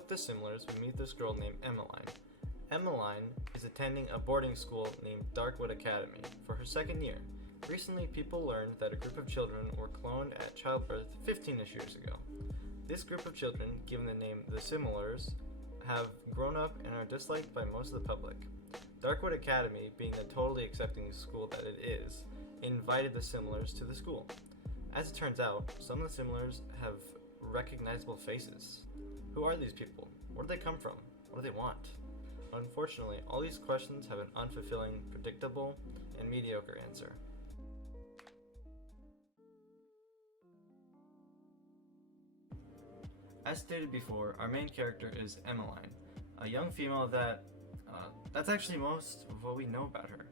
book The Similars, we meet this girl named Emmeline. Emmeline is attending a boarding school named Darkwood Academy for her second year. Recently, people learned that a group of children were cloned at childbirth 15-ish years ago. This group of children, given the name The Similars, have grown up and are disliked by most of the public. Darkwood Academy, being the totally accepting school that it is, invited the Similars to the school. As it turns out, some of the Similars have recognizable faces. Who are these people? Where do they come from? What do they want? Unfortunately, all these questions have an unfulfilling, predictable, and mediocre answer. As stated before, our main character is Emmeline, a young female that's actually most of what we know about her.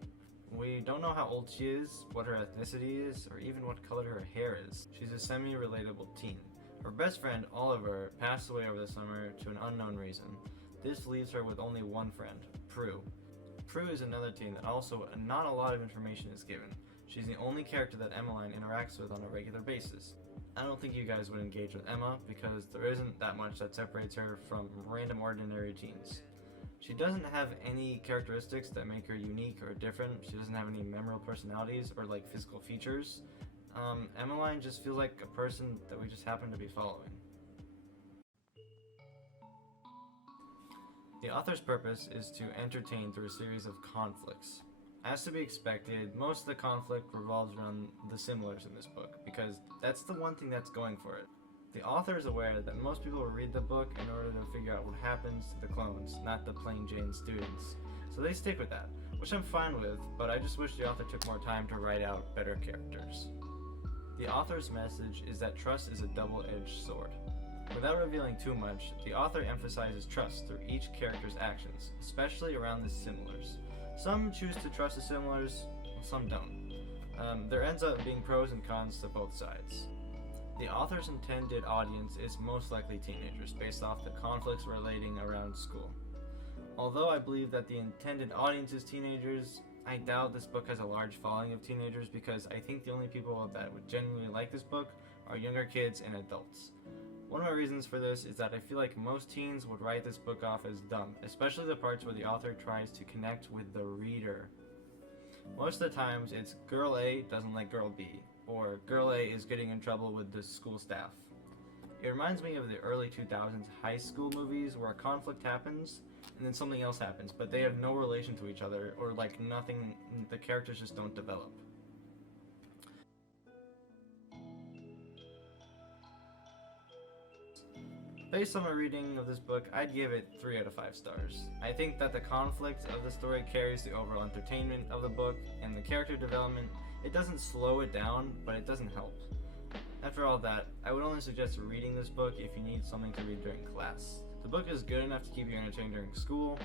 We don't know how old she is, what her ethnicity is, or even what color her hair is. She's a semi-relatable teen. Her best friend, Oliver, passed away over the summer to an unknown reason. This leaves her with only one friend, Prue. Prue is another teen that also not a lot of information is given. She's the only character that Emmeline interacts with on a regular basis. I don't think you guys would engage with Emma because there isn't that much that separates her from random ordinary teens. She doesn't have any characteristics that make her unique or different. She doesn't have any memorable personalities or like physical features. Emmeline just feels like a person that we just happen to be following. The author's purpose is to entertain through a series of conflicts. As to be expected, most of the conflict revolves around the Similars in this book, because that's the one thing that's going for it. The author is aware that most people will read the book in order to figure out what happens to the clones, not the plain Jane students. So they stick with that, which I'm fine with, but I just wish the author took more time to write out better characters. The author's message is that trust is a double-edged sword. Without revealing too much, the author emphasizes trust through each character's actions, especially around the Similars. Some choose to trust the Similars, some don't. There ends up being pros and cons to both sides. The author's intended audience is most likely teenagers, based off the conflicts relating around school. Although I believe that the intended audience is teenagers, I doubt this book has a large following of teenagers because I think the only people that would genuinely like this book are younger kids and adults. One of my reasons for this is that I feel like most teens would write this book off as dumb, especially the parts where the author tries to connect with the reader. Most of the times it's girl A doesn't like girl B, or girl A is getting in trouble with the school staff. It reminds me of the early 2000s high school movies where a conflict happens and then something else happens, but they have no relation to each other, or like nothing, the characters just don't develop. Based on my reading of this book, I'd give it 3 out of 5 stars. I think that the conflict of the story carries the overall entertainment of the book, and the character development, it doesn't slow it down, but it doesn't help. After all that, I would only suggest reading this book if you need something to read during class. The book is good enough to keep you entertained during school,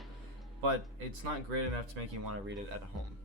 but it's not great enough to make you want to read it at home.